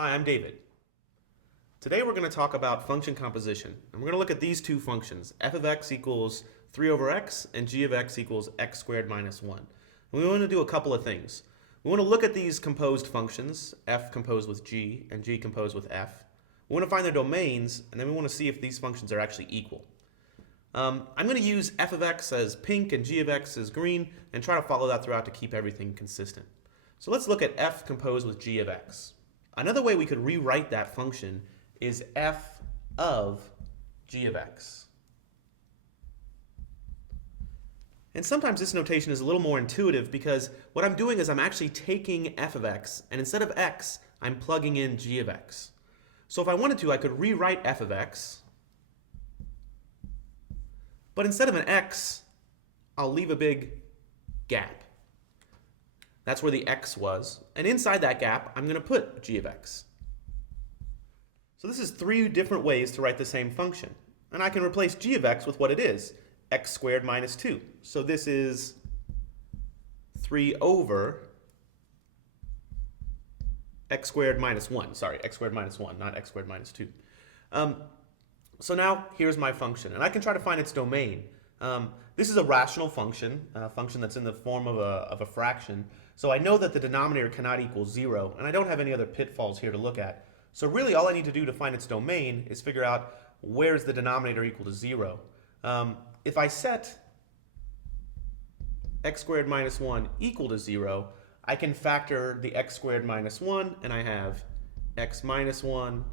Hi, I'm David. Today we're going to talk about function composition. And we're going to look at these two functions, f of x equals 3 over x and g of x equals x squared minus 1. And we want to do a couple of things. We want to look at these composed functions, f composed with g and g composed with f. We want to find their domains, and then we want to see if these functions are actually equal. I'm going to use f of x as pink and g of x as green and try to follow that throughout to keep everything consistent. So let's look at f composed with g of x. Another way we could rewrite that function is f of g of x. And sometimes this notation is a little more intuitive because what I'm doing is I'm actually taking f of x, and instead of x, I'm plugging in g of x. So if I wanted to, I could rewrite f of x, but instead of an x, I'll leave a big gap. That's where the x was. And inside that gap, I'm going to put g of x. So this is three different ways to write the same function. And I can replace g of x with what it is, x squared minus 2. So this is 3 over x squared minus 1. Sorry, x squared minus 1, not x squared minus 2. So now here's my function. And I can try to find its domain. This is a rational function, a function that's in the form of a fraction. So I know that the denominator cannot equal 0, and I don't have any other pitfalls here to look at. So really all I need to do to find its domain is figure out where's the denominator equal to 0. If I set x squared minus 1 equal to 0, I can factor the x squared minus 1, and I have x minus 1,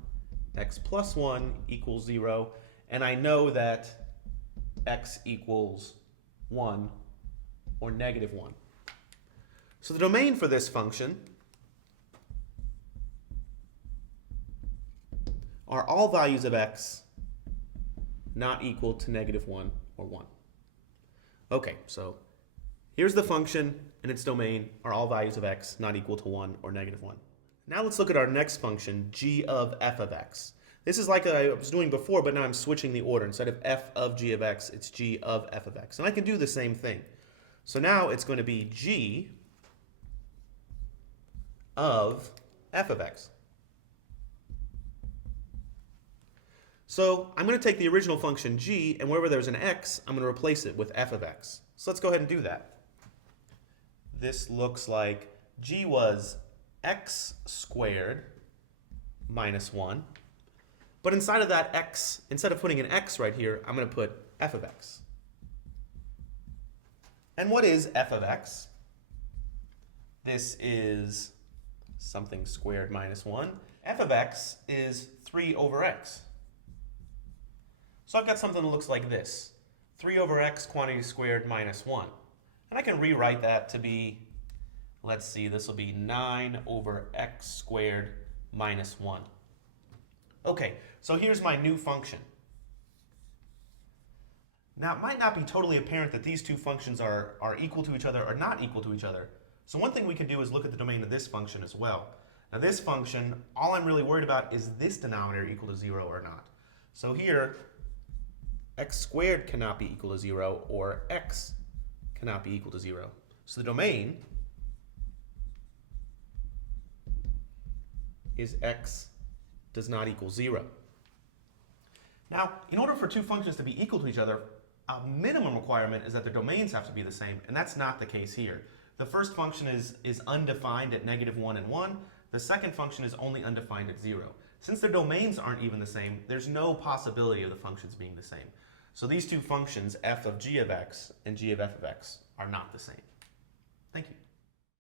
x plus 1 equals 0, and I know that x equals 1 or negative 1. So the domain for this function are all values of x not equal to negative 1 or 1. Okay, so here's the function, and its domain are all values of x not equal to 1 or negative 1. Now let's look at our next function, g of f of x. This is like I was doing before, but now I'm switching the order. Instead of f of g of x, it's g of f of x. And I can do the same thing. So now it's going to be g of f of x. So I'm going to take the original function g, and wherever there's an x, I'm going to replace it with f of x. So let's go ahead and do that. This looks like g was x squared minus 1. But inside of that x, instead of putting an x right here, I'm going to put f of x. And what is f of x? This is something squared minus 1. F of x is 3 over x. So I've got something that looks like this. 3 over x quantity squared minus 1. And I can rewrite that to be, let's see, this will be 9 over x squared minus 1. Okay, so here's my new function. Now, it might not be totally apparent that these two functions are equal to each other or not equal to each other. So one thing we can do is look at the domain of this function as well. Now this function, all I'm really worried about is this denominator equal to 0 or not. So here, x squared cannot be equal to 0, or x cannot be equal to 0. So the domain is x does not equal 0. Now, in order for two functions to be equal to each other, a minimum requirement is that their domains have to be the same, and that's not the case here. The first function is undefined at negative 1 and 1. The second function is only undefined at 0. Since their domains aren't even the same, there's no possibility of the functions being the same. So these two functions, f of g of x and g of f of x, are not the same. Thank you.